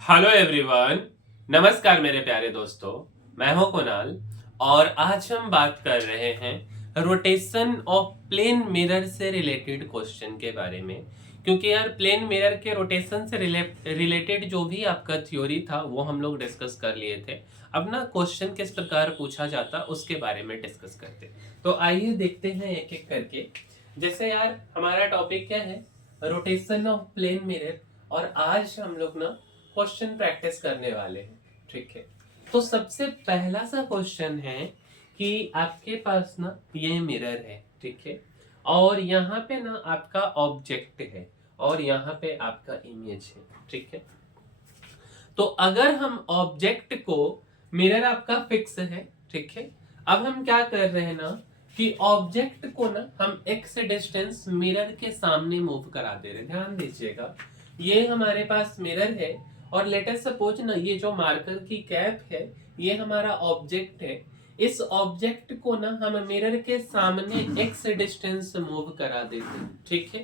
Hello everyone. नमस्कार मेरे प्यारे दोस्तों। मैं हूं कुणाल और आज हम बात कर रहे हैं रोटेशन ऑफ प्लेन मिरर से रिलेटेड क्वेश्चन के बारे में। क्योंकि यार प्लेन मिरर के रोटेशन से रिलेटेड जो भी आपका थ्योरी था वो हम लोग डिस्कस कर लिए थे। अब ना क्वेश्चन किस प्रकार पूछा जाता उसके बारे में डिस्कस करते। तो आइए देखते हैं एक एक करके। जैसे यार हमारा टॉपिक क्या है, रोटेशन ऑफ प्लेन मिरर। और आज हम लोग ना क्वेश्चन प्रैक्टिस करने वाले हैं। ठीक है, तो सबसे पहला सा क्वेश्चन है कि आपके पास ना ये मिरर है, ठीक है, और यहाँ पे ना आपका ऑब्जेक्ट है और यहाँ पे आपका इमेज है। ठीक है, तो अगर हम ऑब्जेक्ट को, मिरर आपका फिक्स है, ठीक है, अब हम क्या कर रहे हैं ना कि ऑब्जेक्ट को ना हम एक्स डिस्टेंस मिरर के सामने मूव करा दे रहे हैं। ध्यान दीजिएगा, ये हमारे पास मिरर है और लेटेस्ट सपोज ना ये जो मार्कर की कैप है ये हमारा ऑब्जेक्ट है। इस ऑब्जेक्ट को ना हम मिरर के सामने एक्स डिस्टेंस मूव करा देते हैं। ठीक है,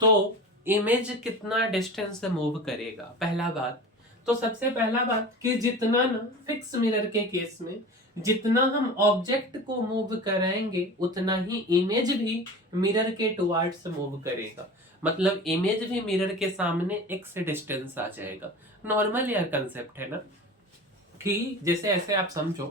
तो इमेज कितना डिस्टेंस मूव करेगा, पहला बात। तो सबसे पहला बात कि जितना ना फिक्स मिरर के केस में जितना हम ऑब्जेक्ट को मूव कराएंगे उतना ही इमेज भी मिरर के टुवर्ड्स मूव करेगा। मतलब इमेज भी मिरर के सामने एक्स डिस्टेंस आ जाएगा। नॉर्मल यार कंसेप्ट है ना, कि जैसे ऐसे आप समझो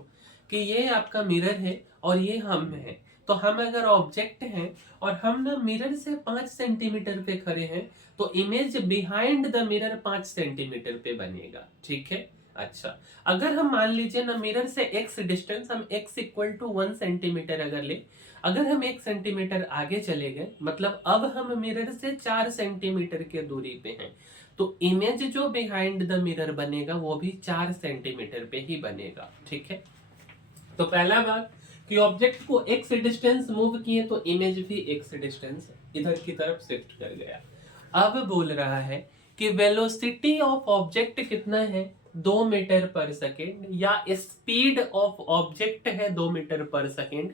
कि ये आपका मिरर है और ये हम है। तो हम अगर ऑब्जेक्ट हैं और हम ना मिरर से 5 सेंटीमीटर पे खड़े हैं तो image behind the mirror 5 centimetre पे बनेगा। ठीक है, अच्छा, अगर हम मान लीजिए ना मिरर से एक्स डिस्टेंस हम एक्स इक्वल टू 1 सेंटीमीटर अगर ले, अगर हम 1 सेंटीमीटर आगे चले गए मतलब अब हम मिरर से 4 सेंटीमीटर के दूरी पे हैं, तो इमेज जो बिहाइंड द मिरर बनेगा वो भी 4 सेंटीमीटर पे ही बनेगा। ठीक है, तो पहला बात कि ऑब्जेक्ट को एक्स डिस्टेंस मूव किए तो इमेज भी एक्स डिस्टेंस इधर की तरफ शिफ्ट कर गया। अब बोल रहा है कि वेलोसिटी ऑफ ऑब्जेक्ट कितना है, 2 मीटर पर सेकेंड, या स्पीड ऑफ ऑब्जेक्ट है 2 मीटर पर सेकेंड।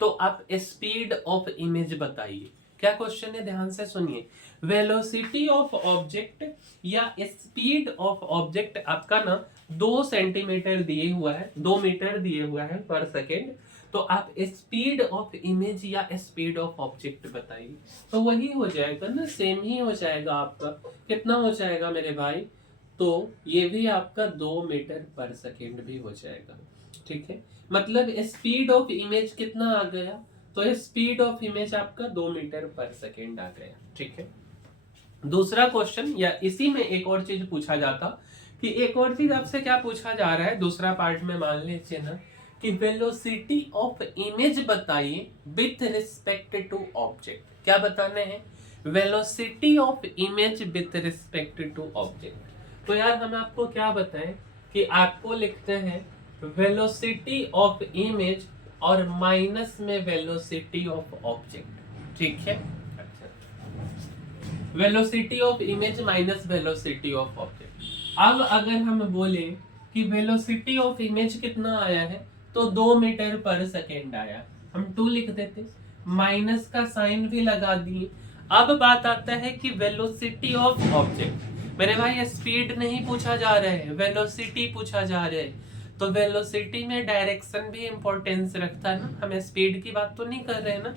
तो आप स्पीड ऑफ इमेज बताइए। क्या क्वेश्चन है, ध्यान से सुनिए। वेलोसिटी ऑफ ऑब्जेक्ट या स्पीड ऑफ ऑब्जेक्ट आपका ना 2 सेंटीमीटर दिए हुआ है, 2 मीटर दिए हुआ है पर सेकेंड। तो आप स्पीड ऑफ इमेज या स्पीड ऑफ ऑब्जेक्ट बताइए। तो वही हो जाएगा ना, सेम ही हो जाएगा आपका। कितना हो जाएगा मेरे भाई, तो ये भी आपका 2 मीटर पर सेकेंड भी हो जाएगा। ठीक है, मतलब स्पीड ऑफ इमेज कितना आ गया, तो स्पीड ऑफ इमेज आपका 2 मीटर पर सेकेंड आ गया। ठीक है, दूसरा क्वेश्चन या इसी में एक और चीज पूछा जाता कि एक और चीज आपसे क्या पूछा जा रहा है दूसरा पार्ट में, मान लीजिए ना कि वेलोसिटी ऑफ इमेज बताइए विथ रिस्पेक्ट टू ऑब्जेक्ट। क्या बताने हैं, velocity of image with respect to object. तो यार हम आपको क्या बताएं कि आपको लिखते हैं वेलोसिटी ऑफ इमेज और माइनस में वेलोसिटी ऑफ ऑब्जेक्ट। ठीक है, velocity of image minus velocity of object. अब अगर हम बोले कि वेलोसिटी ऑफ इमेज कितना आया है तो 2 मीटर पर सेकेंड आया, हम 2 लिख देते, माइनस का साइन भी लगा दिए। अब बात आता है कि वेलोसिटी ऑफ ऑब्जेक्ट। मेरे भाई स्पीड नहीं पूछा जा रहा है, वेलोसिटी पूछा जा रहा है। तो वेलोसिटी में डायरेक्शन भी इंपॉर्टेंस रखता है ना, हम स्पीड की बात तो नहीं कर रहे हैं ना।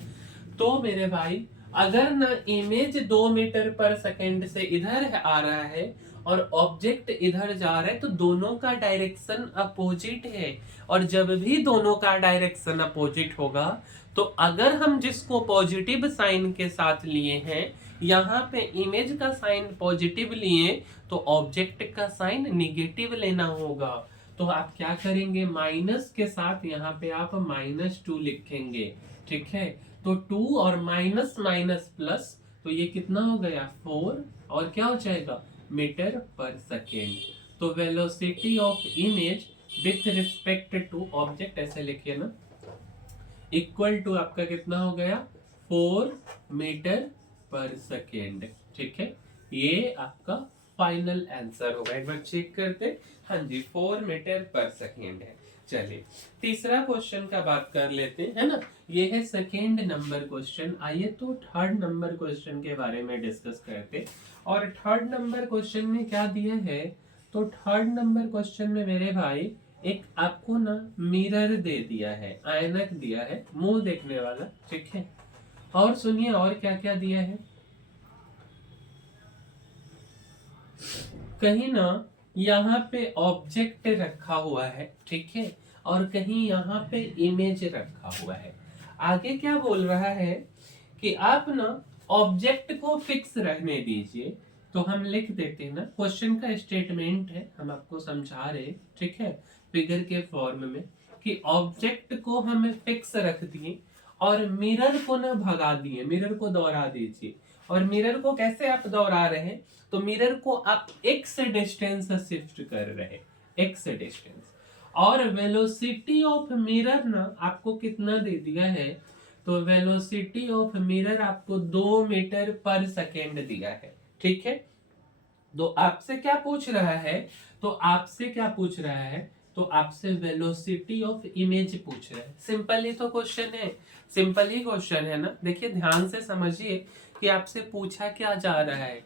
तो मेरे भाई अगर ना इमेज 2 मीटर पर सेकेंड से इधर आ रहा है और ऑब्जेक्ट इधर जा रहा है तो दोनों का डायरेक्शन अपोजिट है। और जब भी दोनों का डायरेक्शन अपोजिट होगा तो अगर हम जिसको पॉजिटिव साइन के साथ लिए हैं, यहाँ पे इमेज का साइन पॉजिटिव लिए तो ऑब्जेक्ट का साइन निगेटिव लेना होगा। तो आप क्या करेंगे, माइनस के साथ यहाँ पे आप -2 लिखेंगे। ठीक है, तो 2 और माइनस माइनस प्लस, तो ये कितना हो गया 4 और क्या हो जाएगा मीटर पर सेकेंड। तो velocity of image with respect to object ऐसे लिखिए ना, इक्वल टू आपका कितना हो गया 4 मीटर पर सेकेंड। ठीक है, ये आपका फाइनल आंसर होगा। एक बार चेक करते, हाँ जी 4 मीटर पर सेकेंड है। चलिए तीसरा क्वेश्चन का बात कर लेते हैं ना, ये है सेकेंड नंबर क्वेश्चन। आइए तो थर्ड नंबर क्वेश्चन के बारे में डिस्कस करते। और थर्ड नंबर क्वेश्चन में क्या दिया है, तो थर्ड नंबर क्वेश्चन में मेरे भाई एक आपको ना मिरर दे दिया है, ऐनक दिया है, मुंह देखने वाला, ठीक है। और सुनिए और क्या क्या दिया है। कहीं ना यहाँ पे ऑब्जेक्ट रखा हुआ है, ठीक है, और कहीं यहाँ पे इमेज रखा हुआ है। आगे क्या बोल रहा है कि आप ना ऑब्जेक्ट को फिक्स रहने दीजिए। तो हम लिख देते हैं ना, क्वेश्चन का स्टेटमेंट है, हम आपको समझा रहे, ठीक है, फिगर के फॉर्म में, कि ऑब्जेक्ट को हमें फिक्स रख दिए और मिरर को ना भगा दिए, मिरर को दौड़ा दीजिए। और मिरर को कैसे आप दौड़ा रहे हैं, तो मिरर को आप एक्स डिस्टेंस शिफ्ट कर रहे, एक्स डिस्टेंस। और वेलोसिटी ऑफ मिरर ना आपको कितना दे दिया है, तो वेलोसिटी ऑफ मिरर आपको 2 मीटर पर सेकेंड दिया है, ठीक है। तो आपसे क्या पूछ रहा है, तो आपसे क्या पूछ रहा है, तो आपसे वेलोसिटी ऑफ इमेज पूछ रहा है। सिंपल ही तो क्वेश्चन है, सिंपल ही क्वेश्चन है ना। देखिए ध्यान से समझिए कि आपसे पूछा क्या जा रहा है।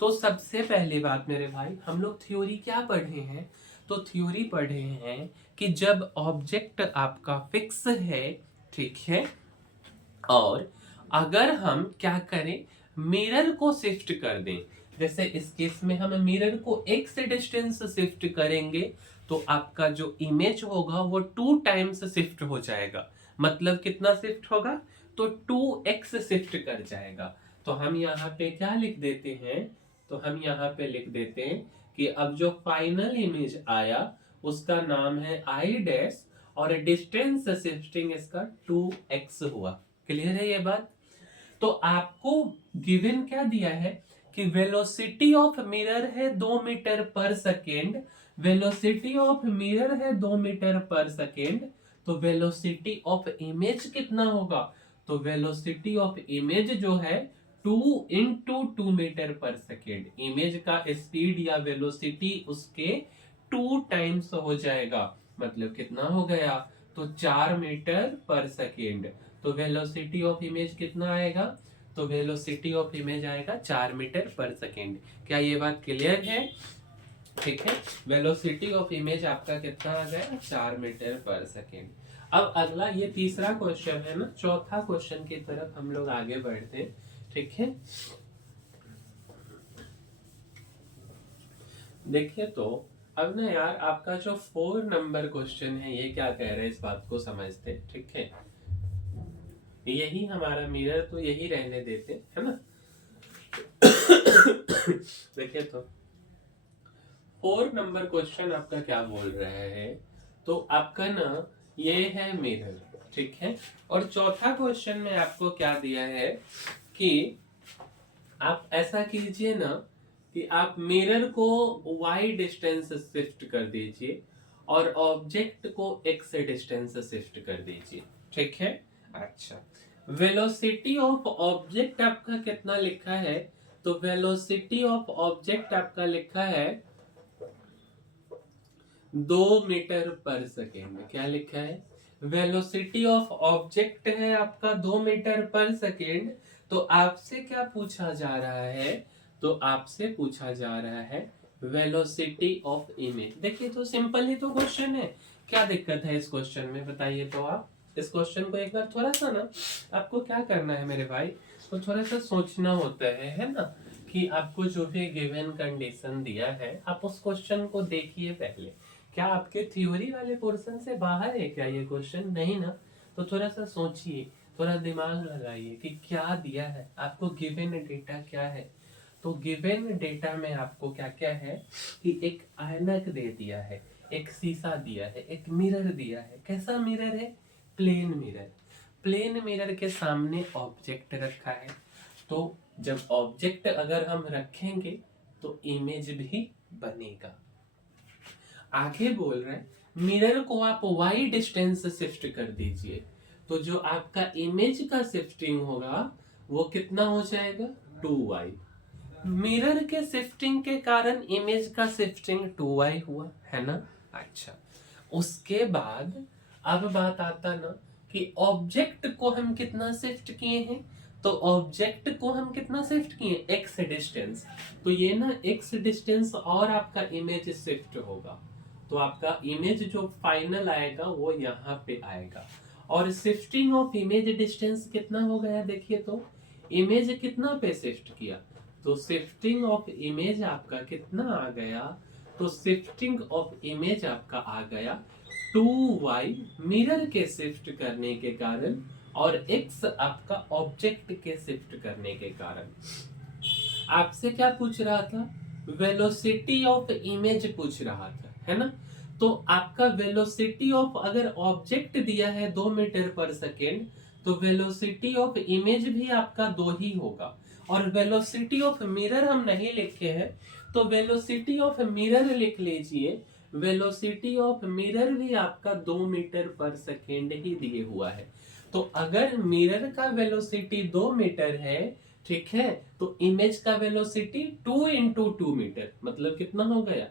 तो सबसे पहली बात मेरे भाई, हम लोग थ्योरी क्या पढ़े हैं, तो थ्योरी पढ़े हैं कि जब ऑब्जेक्ट आपका फिक्स है, ठीक है, और अगर हम क्या करें, मिरर को शिफ्ट कर दें, जैसे इस केस में हम मिरर को एक्स डिस्टेंस शिफ्ट करेंगे, तो आपका जो इमेज होगा वो 2 टाइम्स शिफ्ट हो जाएगा। मतलब कितना शिफ्ट होगा, तो 2x शिफ्ट कर जाएगा। तो हम यहाँ पे क्या लिख देते हैं, तो हम यहाँ पे लिख देते हैं कि अब जो फाइनल इमेज आया उसका नाम है आई डैश, और डिस्टेंस शिफ्टिंग इसका 2x हुआ। क्लियर है ये बात। तो आपको गिवन क्या दिया है कि वेलोसिटी ऑफ मिरर है 2 मीटर पर सेकेंड, वेलोसिटी ऑफ मिरर है 2 मीटर पर सेकेंड, तो वेलोसिटी ऑफ इमेज कितना होगा, तो वेलोसिटी ऑफ इमेज जो है 2 इंटू 2 मीटर पर सेकेंड, इमेज का स्पीड या वेलोसिटी उसके 2 टाइम्स हो जाएगा। मतलब कितना हो गया, तो 4 मीटर पर सेकेंड। तो वेलोसिटी ऑफ इमेज कितना आएगा, तो वेलोसिटी ऑफ इमेज आएगा 4 मीटर पर सेकेंड। क्या ये बात क्लियर है, ठीक है। वेलोसिटी ऑफ इमेज आपका कितना आ गया, 4 मीटर पर सेकेंड। अब अगला ये तीसरा क्वेश्चन है ना, चौथा क्वेश्चन की तरफ हम लोग आगे बढ़ते हैं, ठीक है। देखिए तो अब ना यार आपका जो 4 नंबर क्वेश्चन है ये क्या कह रहे हैं, इस बात को समझते, ठीक है। यही हमारा मिरर तो यही रहने देते है ना। देखिए तो 4 नंबर क्वेश्चन आपका क्या बोल रहा है, तो आपका ना ये है मिरर, ठीक है। और चौथा क्वेश्चन में आपको क्या दिया है कि आप ऐसा कीजिए ना कि आप मिरर को y डिस्टेंस शिफ्ट कर दीजिए और ऑब्जेक्ट को x डिस्टेंस शिफ्ट कर दीजिए, ठीक है। अच्छा, वेलोसिटी ऑफ ऑब्जेक्ट आपका कितना लिखा है, तो वेलोसिटी ऑफ ऑब्जेक्ट आपका लिखा है 2 मीटर पर सेकेंड। क्या लिखा है, वेलोसिटी ऑफ ऑब्जेक्ट है आपका 2 मीटर पर सेकेंड। तो आपसे क्या पूछा जा रहा है, तो आपसे पूछा जा रहा है वेलोसिटी ऑफ इमेज। देखिए तो सिंपल ही तो क्वेश्चन है, क्या दिक्कत है इस क्वेश्चन में बताइए। तो आप इस क्वेश्चन को एक बार थोड़ा सा ना आपको क्या करना है मेरे भाई, तो थोड़ा सा सोचना होता है ना, कि आपको जो भी गिवन कंडीशन दिया है आप उस क्वेश्चन को देखिए पहले। क्या आपके थ्योरी वाले पोर्शन से बाहर है क्या ये क्वेश्चन, नहीं ना। तो थोड़ा सा सोचिए, थोड़ा दिमाग लगाइए कि क्या दिया है आपको, गिवन डेटा क्या है। तो गिवन डेटा में आपको क्या क्या है कि एक ऐनक दे दिया है, एक शीशा दिया है, एक मिरर दिया है। कैसा मिरर है, प्लेन मिरर। प्लेन मिरर के सामने ऑब्जेक्ट रखा है। तो जब ऑब्जेक्ट अगर हम रखेंगे तो इमेज भी बनेगा। आगे बोल रहे हैं मिरर को आप y डिस्टेंस शिफ्ट कर दीजिए, तो जो आपका इमेज का शिफ्टिंग होगा वो कितना हो जाएगा, 2y। मिरर के शिफ्टिंग के कारण इमेज का शिफ्टिंग 2y हुआ है ना। अच्छा, उसके बाद अब बात आता ना कि ऑब्जेक्ट को हम कितना शिफ्ट किए हैं, तो ऑब्जेक्ट को हम कितना शिफ्ट किए, x डिस्टेंस। तो ये ना x डिस्टेंस और आपका इमेज शिफ्ट होगा, तो आपका इमेज जो फाइनल आएगा वो यहाँ पे आएगा। और शिफ्टिंग ऑफ इमेज डिस्टेंस कितना हो गया, देखिए तो इमेज कितना पे शिफ्ट किया, तो शिफ्टिंग ऑफ इमेज आपका कितना आ गया, तो शिफ्टिंग ऑफ इमेज आपका आ गया 2y मिरर के शिफ्ट करने के कारण और x आपका ऑब्जेक्ट के शिफ्ट करने के कारण। आपसे क्या पूछ रहा था, वेलोसिटी ऑफ इमेज पूछ रहा था, है ना। तो आपका वेलोसिटी ऑफ, अगर ऑब्जेक्ट दिया है 2 मीटर पर सेकेंड, तो वेलोसिटी ऑफ इमेज भी आपका 2 ही होगा। और वेलोसिटी ऑफ मिरर हम नहीं लिखे हैं, तो वेलोसिटी ऑफ मिरर लिख लीजिए। वेलोसिटी ऑफ मिरर भी आपका 2 मीटर पर सेकेंड ही दिए हुआ है। तो अगर मिरर का वेलोसिटी 2 मीटर है, ठीक है, तो इमेज का वेलोसिटी 2 इंटू 2 मीटर, मतलब कितना हो गया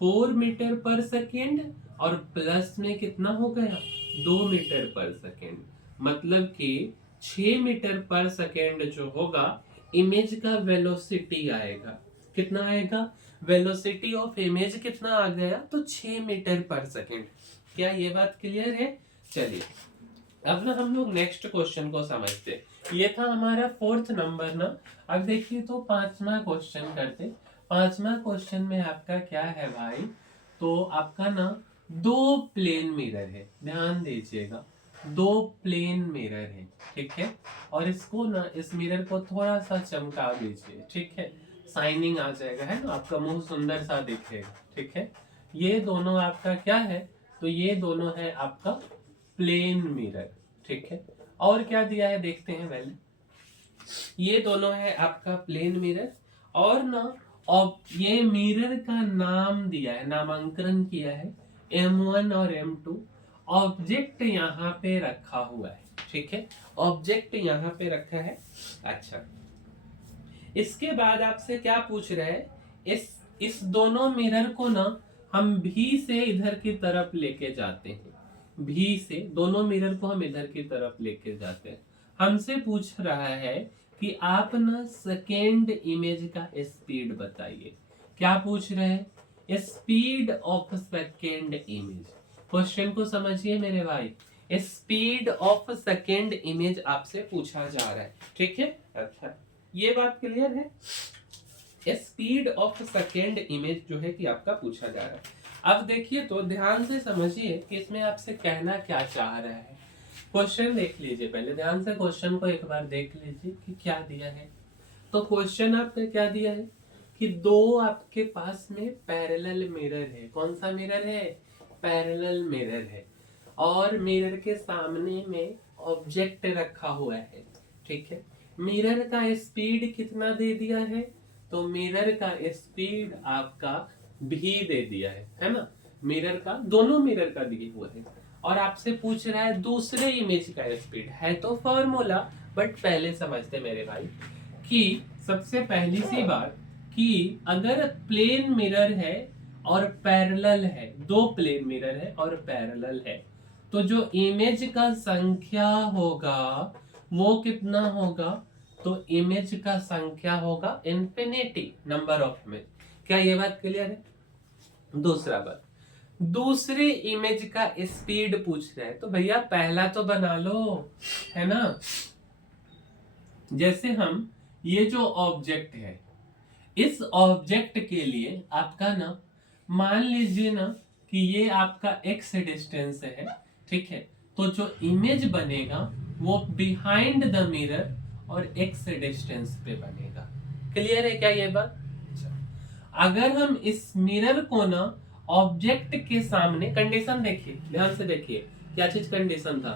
4 मीटर पर सेकेंड, और प्लस में कितना हो गया 2 मीटर पर सेकेंड, मतलब कि 6 मीटर पर सेकेंड जो होगा इमेज का वेलोसिटी आएगा। कितना आएगा, वेलोसिटी ऑफ इमेज कितना आ गया, तो 6 मीटर पर सेकेंड। क्या ये बात क्लियर है। चलिए अब ना हम लोग नेक्स्ट क्वेश्चन को समझते। ये था हमारा 4th नंबर ना। अब देखिए तो 5वां क्वेश्चन करते। 5वां क्वेश्चन में आपका क्या है भाई, तो आपका ना 2 प्लेन मिरर है, ध्यान दीजिएगा 2 प्लेन मिरर है, ठीक है। और इसको ना, इस मिरर को थोड़ा सा चमका दीजिए, ठीक है, शाइनिंग आ जाएगा, है ना, आपका मुंह सुंदर सा दिखेगा, ठीक है। ये दोनों आपका क्या है, तो ये दोनों है आपका प्लेन मिरर, ठीक है। और क्या दिया है देखते हैं पहले। ये दोनों है आपका प्लेन मिरर, और ना ये मिरर का नाम दिया है, नामांकन किया है M1 और M2। ऑब्जेक्ट यहाँ पे रखा हुआ है, ठीक है, ऑब्जेक्ट यहाँ पे रखा है। अच्छा, इसके बाद आपसे क्या पूछ रहे हैं, इस दोनों मिरर को ना हम भी से इधर की तरफ लेके जाते हैं, भी से दोनों मिरर को हम इधर की तरफ लेके जाते हैं। हमसे पूछ रहा है कि आप ना सेकेंड इमेज का स्पीड बताइए। क्या पूछ रहे हैं, speed of second image. Question को समझिए मेरे भाई, स्पीड ऑफ सेकेंड इमेज आपसे पूछा जा रहा है, ठीक है। अच्छा, ये बात क्लियर है। स्पीड ऑफ सेकेंड इमेज जो है कि आपका पूछा जा रहा है। अब देखिए तो ध्यान से समझिए कि इसमें आपसे कहना क्या चाह रहा है। क्वेश्चन देख लीजिए, पहले ध्यान से क्वेश्चन को एक बार देख लीजिए कि क्या दिया है। तो क्वेश्चन आपका क्या दिया है कि 2 आपके पास में पैरेलल मिरर है। कौन सा मिरर है, पैरेलल मिरर है, और मिरर के सामने में ऑब्जेक्ट रखा हुआ है, ठीक है। मिरर का स्पीड कितना दे दिया है, तो मिरर का स्पीड आपका भी दे दिया है ना। मिरर का, दोनों मिरर का दिए हुआ है, और आपसे पूछ रहा है दूसरे इमेज का स्पीड है। तो फॉर्मूला, बट पहले समझते मेरे भाई कि सबसे पहली सी बात कि अगर प्लेन मिरर है और पैरेलल है, 2 प्लेन मिरर है और पैरेलल है, तो जो इमेज का संख्या होगा वो कितना होगा, तो इमेज का संख्या होगा इंफिनिटी, नंबर ऑफ इमेज। क्या ये बात क्लियर है। दूसरा बात, दूसरे इमेज का स्पीड पूछ रहे हैं, तो भैया पहला तो बना लो, है ना। जैसे हम ये जो ऑब्जेक्ट है, इस ऑब्जेक्ट के लिए आपका ना, मान लीजिए ना कि ये आपका x डिस्टेंस है, ठीक है, तो जो इमेज बनेगा वो बिहाइंड द मिरर और x डिस्टेंस पे बनेगा। क्लियर है क्या ये बात। अगर हम इस मिरर को ना ऑब्जेक्ट के सामने, कंडीशन देखिए, ध्यान से देखिए क्या चीज कंडीशन था,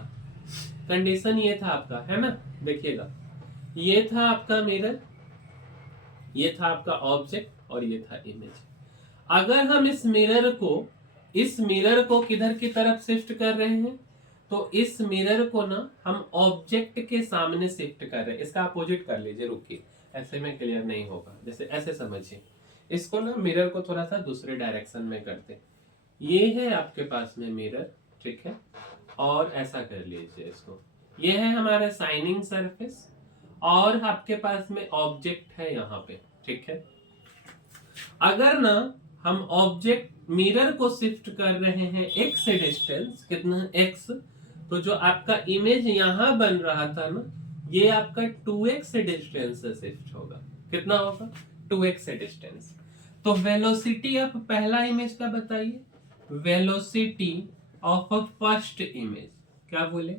कंडीशन ये था आपका, है ना, देखिएगा ये था आपका मिरर, ये था आपका ऑब्जेक्ट, और ये था इमेज। अगर हम इस मिरर को किधर की तरफ शिफ्ट कर रहे हैं, तो इस मिरर को ना हम ऑब्जेक्ट के सामने शिफ्ट कर रहे हैं। इसका अपोजिट कर लीजिए, रुकिए, ऐसे में क्लियर नहीं होगा, जैसे ऐसे समझिए। इसको ना मिरर को थोड़ा सा दूसरे डायरेक्शन में करते। ये है आपके पास में मिरर, ठीक है, और ऐसा कर लीजिए इसको। ये है हमारा शाइनिंग सरफेस, और आपके पास में ऑब्जेक्ट है यहाँ पे, ठीक है। अगर ना हम ऑब्जेक्ट मिरर को शिफ्ट कर रहे हैं x से डिस्टेंस कितना x, तो जो आपका इमेज यहाँ बन रहा था ना, ये आपका 2x से डिस्टेंस से शिफ्ट होगा। कितना होगा? 2x से डिस्टेंस। तो वेलोसिटी ऑफ पहला इमेज का बताइए, वेलोसिटी ऑफ फर्स्ट इमेज, क्या बोले?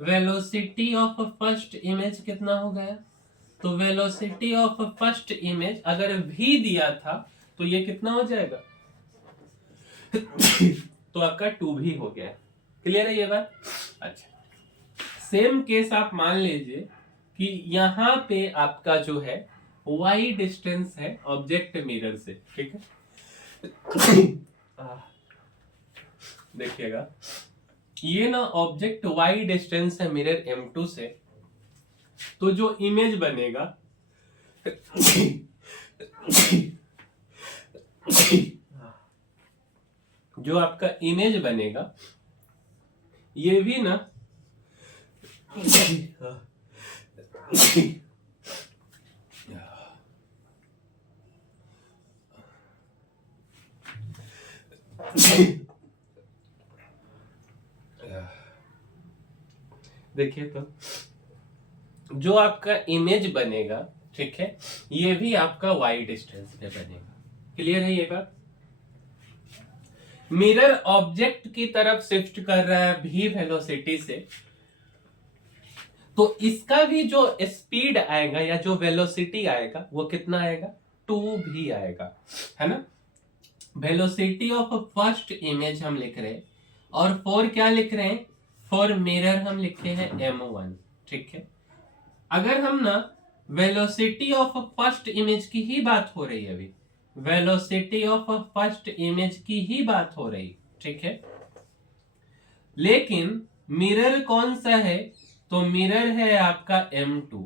वेलोसिटी ऑफ फर्स्ट इमेज कितना हो गया? तो वेलोसिटी ऑफ फर्स्ट इमेज अगर v दिया था तो ये कितना हो जाएगा? तो आपका 2v हो गया। क्लियर है ये बात? अच्छा, सेम केस आप मान लीजिए कि यहाँ पे आपका जो है y डिस्टेंस है ऑब्जेक्ट मिरर से, ठीक है। देखिएगा, ये ना ऑब्जेक्ट y डिस्टेंस है मिरर m2 से, तो जो इमेज बनेगा जो आपका इमेज बनेगा ये भी ना देखिए, तो जो आपका इमेज बनेगा, ठीक है, ये भी आपका y डिस्टेंस पे बनेगा। क्लियर है ये बात? मिरर ऑब्जेक्ट की तरफ शिफ्ट कर रहा है v वेलोसिटी से, तो इसका भी जो स्पीड आएगा या जो वेलोसिटी आएगा वो कितना आएगा? 2v आएगा, है ना। वेलोसिटी ऑफ फर्स्ट इमेज हम लिख रहे हैं, और फॉर क्या लिख रहे हैं? फॉर मिरर हम लिखे हैं m1, ठीक है। अगर हम ना वेलोसिटी ऑफ फर्स्ट इमेज की ही बात हो रही है, अभी वेलोसिटी ऑफ फर्स्ट इमेज की ही बात हो रही, ठीक है, लेकिन मिरर कौन सा है? तो मिरर है आपका m2,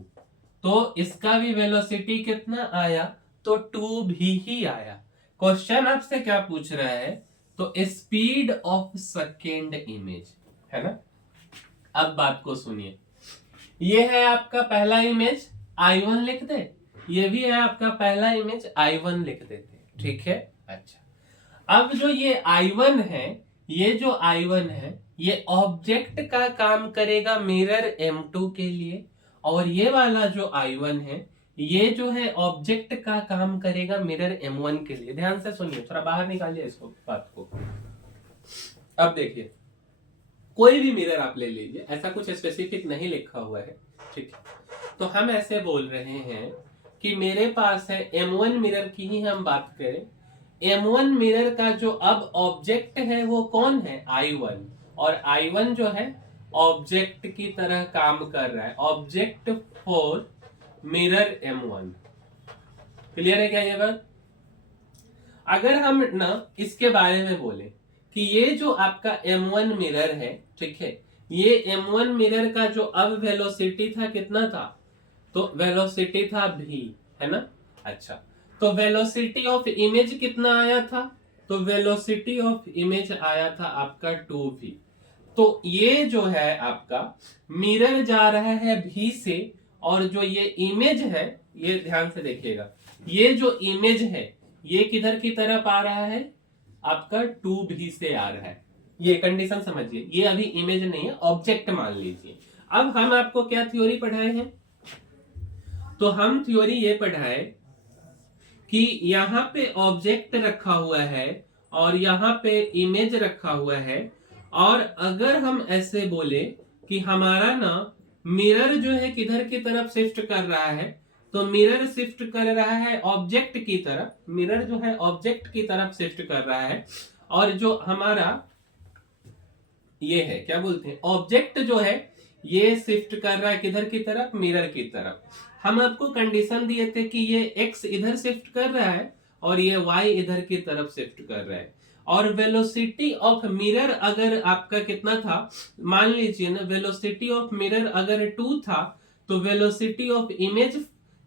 तो इसका भी वेलोसिटी कितना आया? तो 2v ही आया। क्वेश्चन आपसे क्या पूछ रहा है? तो स्पीड ऑफ सेकेंड इमेज, है ना। अब बात को सुनिए, ये है आपका पहला इमेज, I1 लिख दे, ये भी है आपका पहला इमेज, I1 लिख देते, ठीक है। अच्छा, अब जो ये I1 है, ये जो I1 है, ये ऑब्जेक्ट का काम करेगा मिरर M2 के लिए, और ये वाला जो I1 है, ये जो है ऑब्जेक्ट का काम करेगा मिरर M1 के लिए। ध्यान से सुनिए, थोड़ा बाहर निकालिए इसको, बात को। अब देखिए, कोई भी मिरर आप ले लीजिए, ऐसा कुछ स्पेसिफिक नहीं लिखा हुआ है, ठीक है। तो हम ऐसे बोल रहे हैं कि मेरे पास है M1 मिरर की ही हम बात करें, M1 मिरर का जो अब ऑब्जेक्ट है वो कौन है? I1, और I1 जो है ऑब्जेक्ट की तरह काम कर रहा है, object for mirror M1। Clear है क्या ये बात? अगर हम ना इसके बारे में बोले कि ये जो आपका M1 मिरर है, ठीक है, ये M1 मिरर का जो अब वेलोसिटी था कितना था? तो वेलोसिटी था v, है ना। अच्छा, तो वेलोसिटी ऑफ इमेज कितना आया था? तो वेलोसिटी ऑफ इमेज आया था आपका 2v। तो ये जो है आपका मिरर जा रहा है v से, और जो ये इमेज है, ये ध्यान से देखिएगा, ये जो इमेज है ये किधर की तरफ आ रहा है? आपका 2v से आ रहा है। ये कंडीशन समझिए, ये अभी इमेज नहीं है, ऑब्जेक्ट मान लीजिए। अब हम आपको क्या थ्योरी पढ़ाए हैं? तो हम थ्योरी ये पढ़ाए कि यहाँ पे ऑब्जेक्ट रखा हुआ है और यहाँ पे इमेज रखा हुआ है, और अगर हम ऐसे बोले कि हमारा ना मिरर जो है किधर की तरफ शिफ्ट कर रहा है, तो मिरर शिफ्ट कर रहा है ऑब्जेक्ट की तरफ, मिरर जो है ऑब्जेक्ट की तरफ शिफ्ट कर रहा है, और जो हमारा ये है क्या बोलते हैं, ऑब्जेक्ट जो है ये शिफ्ट कर रहा है किधर की तरफ? मिरर की तरफ। हम आपको कंडीशन दिए थे कि ये x इधर शिफ्ट कर रहा है और ये y इधर की तरफ शिफ्ट कर रहा है, और वेलोसिटी ऑफ मिरर अगर आपका कितना था, मान लीजिए ना, वेलोसिटी ऑफ मिरर अगर 2 था, तो वेलोसिटी ऑफ इमेज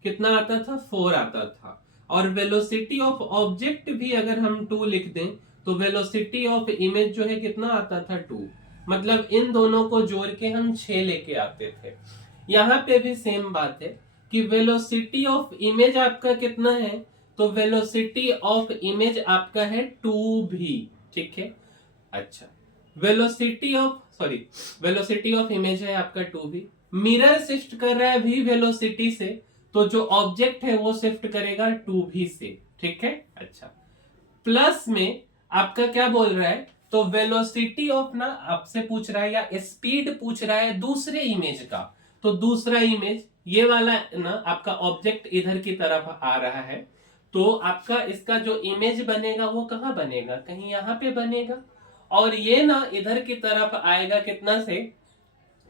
कितना आता था? 4 आता था, और वेलोसिटी ऑफ ऑब्जेक्ट भी अगर हम 2 लिख दें तो वेलोसिटी ऑफ इमेज जो है कितना आता था? 2। मतलब इन दोनों को जोड़ के हम 6 लेके आते थे। यहाँ पे भी सेम बात है, कि वेलोसिटी ऑफ इमेज आपका कितना है, तो वेलोसिटी ऑफ इमेज आपका है 2v, ठीक है। अच्छा, वेलोसिटी ऑफ इमेज है आपका 2v, मिरर शिफ्ट कर रहा है v वेलोसिटी से, तो जो ऑब्जेक्ट है वो शिफ्ट करेगा 2v से, ठीक है। अच्छा, प्लस में आपका क्या बोल रहा है, तो वेलोसिटी ऑफ ना आपसे पूछ रहा है या स्पीड पूछ रहा है दूसरे इमेज का, तो दूसरा इमेज ये वाला ना आपका ऑब्जेक्ट इधर की तरफ आ रहा है, तो आपका इसका जो इमेज बनेगा वो कहां बनेगा, कहीं यहां पे बनेगा, और ये ना इधर की तरफ आएगा कितना से,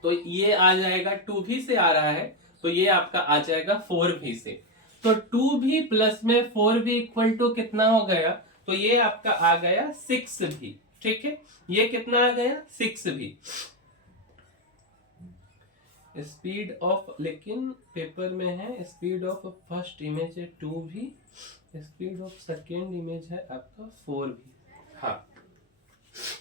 तो ये आ जाएगा 2v से आ रहा है, तो ये आपका आ जाएगा 4v से, तो 2v प्लस में 4v इक्वल टू कितना हो गया, तो ये आपका आ गया 6v, ठीक है। ये कितना आ गया 6v। स्पीड ऑफ, लेकिन पेपर में है स्पीड ऑफ फर्स्ट इमेज है 2v, speed of second image है आपका 4v। हाँ,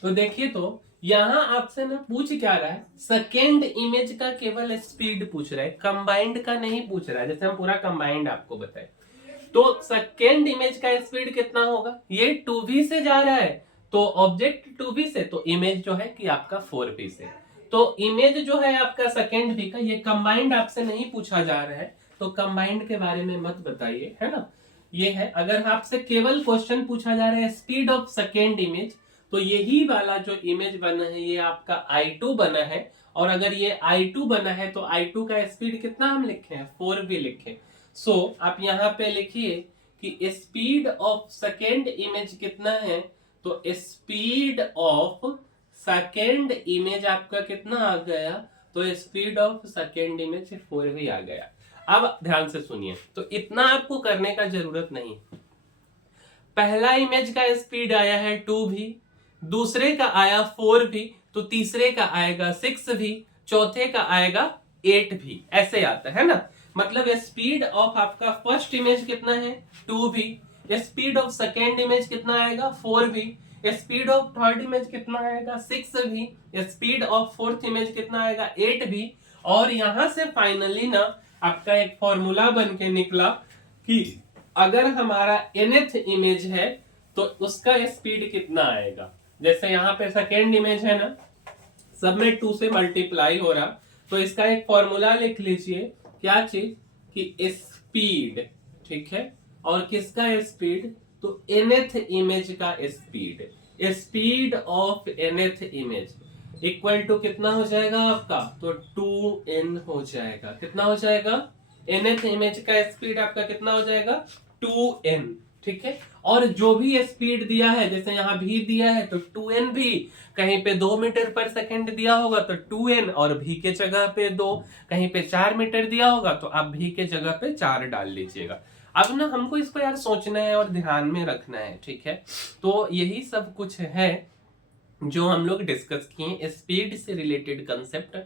तो देखिए, तो यहां आपसे ना पूछ क्या रहा है, सेकेंड इमेज का केवल स्पीड पूछ रहा है, कंबाइंड का नहीं पूछ रहा है, जैसे हम पूरा कंबाइंड आपको बताए। तो सेकेंड इमेज का स्पीड कितना होगा, ये 2v से जा रहा है, तो ऑब्जेक्ट 2v से, तो इमेज जो है कि आपका 4v से, तो इमेज जो है आपका सेकेंड v का, ये कंबाइंड आपसे नहीं पूछा जा रहा है, तो कंबाइंड के बारे में मत बताइए, है ना। ये है, अगर आपसे केवल क्वेश्चन पूछा जा रहा है स्पीड ऑफ सेकेंड इमेज, तो यही वाला जो इमेज बना है ये आपका I2 बना है, और अगर ये I2 बना है तो I2 का स्पीड कितना हम लिखे हैं, 4v लिखे। सो आप यहाँ पे लिखिए कि स्पीड ऑफ सेकेंड इमेज कितना है, तो स्पीड ऑफ सेकेंड इमेज आपका कितना आ गया, तो speed of second image 4v आ गया। अब ध्यान से सुनिए, तो इतना आपको करने का जरूरत नहीं। पहला इमेज का स्पीड आया है 2v, दूसरे का आया 4v, तो तीसरे का आएगा 6v, चौथे का आएगा 8v, ऐसे आता है ना। मतलब स्पीड ऑफ आपका फर्स्ट इमेज कितना है 2v, speed of second image कितना आएगा 4v, speed of third image कितना आएगा 6v, speed of fourth image कितना आएगा 8v, और यहां से फाइनली ना आपका एक फॉर्मूला बन के निकला कि अगर हमारा nth इमेज है तो उसका स्पीड कितना आएगा। जैसे यहाँ पे सेकेंड इमेज है ना, सब में 2 से मल्टीप्लाई हो रहा, तो इसका एक फॉर्मूला लिख लीजिए, क्या चीज, कि स्पीड, ठीक है, और किसका स्पीड, तो nth इमेज का speed, speed of nth image equal to कितना हो जाएगा आपका, तो 2n हो जाएगा। कितना हो जाएगा, nth इमेज का स्पीड आपका कितना हो जाएगा 2n, ठीक है। और जो भी स्पीड दिया है, जैसे यहाँ v दिया है तो 2n भी, कहीं पे 2 मीटर पर सेकंड दिया होगा तो 2n, और v के जगह पे 2, कहीं पे 4 मीटर दिया होगा तो आप v के जगह पे 4 डाल लीजिएगा। अब ना हमको इसको यार सोचना है और ध्यान में रखना है, ठीक है। तो यही सब कुछ है जो हम लोग डिस्कस किए स्पीड से रिलेटेड कंसेप्ट।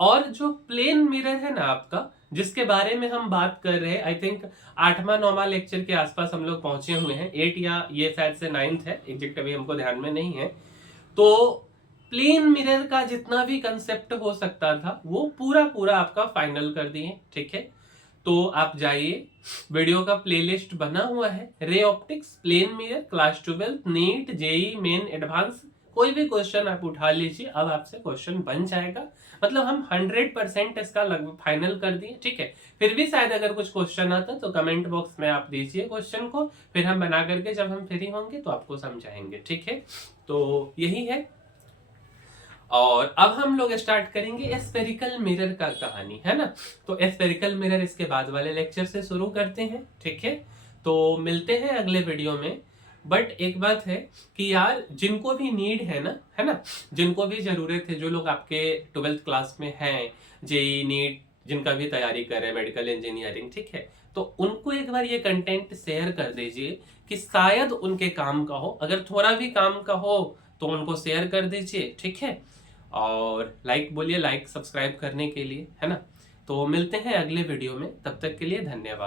और जो प्लेन मिरर है ना आपका, जिसके बारे में हम बात कर रहे हैं, आई थिंक 8वां-9वां लेक्चर के आसपास हम लोग पहुंचे हुए हैं, 8 या ये शायद से 9th है, एग्जैक्ट अभी हमको ध्यान में नहीं है। तो प्लेन मिरर का जितना भी कंसेप्ट हो सकता था वो पूरा आपका फाइनल कर दिए, ठीक है। तो आप जाइए, वीडियो का प्लेलिस्ट बना हुआ है, ray optics, plane mirror, class 12, NEET, JEE Main, advanced, कोई भी क्वेश्चन आप उठा लीजिए, अब आपसे क्वेश्चन बन जाएगा। मतलब हम 100% इसका लगभग फाइनल कर दिए, ठीक है। फिर भी शायद अगर कुछ क्वेश्चन आता तो कमेंट बॉक्स में आप दीजिए क्वेश्चन को, फिर हम बना करके जब हम फ्री होंगे तो आपको समझाएंगे, ठीक है। तो यही है, और अब हम लोग स्टार्ट करेंगे स्फेरिकल मिरर का कहानी, है ना। तो स्फेरिकल मिरर इसके बाद वाले लेक्चर से शुरू करते हैं, ठीक है। तो मिलते हैं अगले वीडियो में। बट एक बात है कि यार जिनको भी नीड है ना, है ना, जिनको भी जरूरत है, जो लोग आपके 12th क्लास में हैं, जेई नीट जिनका भी तैयारी कर रहे हैं, मेडिकल इंजीनियरिंग, ठीक है, तो उनको एक बार ये कंटेंट शेयर कर दीजिए कि शायद उनके काम का हो। अगर थोड़ा भी काम का हो तो उनको शेयर कर दीजिए, ठीक है। और लाइक बोलिए, लाइक सब्सक्राइब करने के लिए, है ना। तो मिलते हैं अगले वीडियो में, तब तक के लिए धन्यवाद।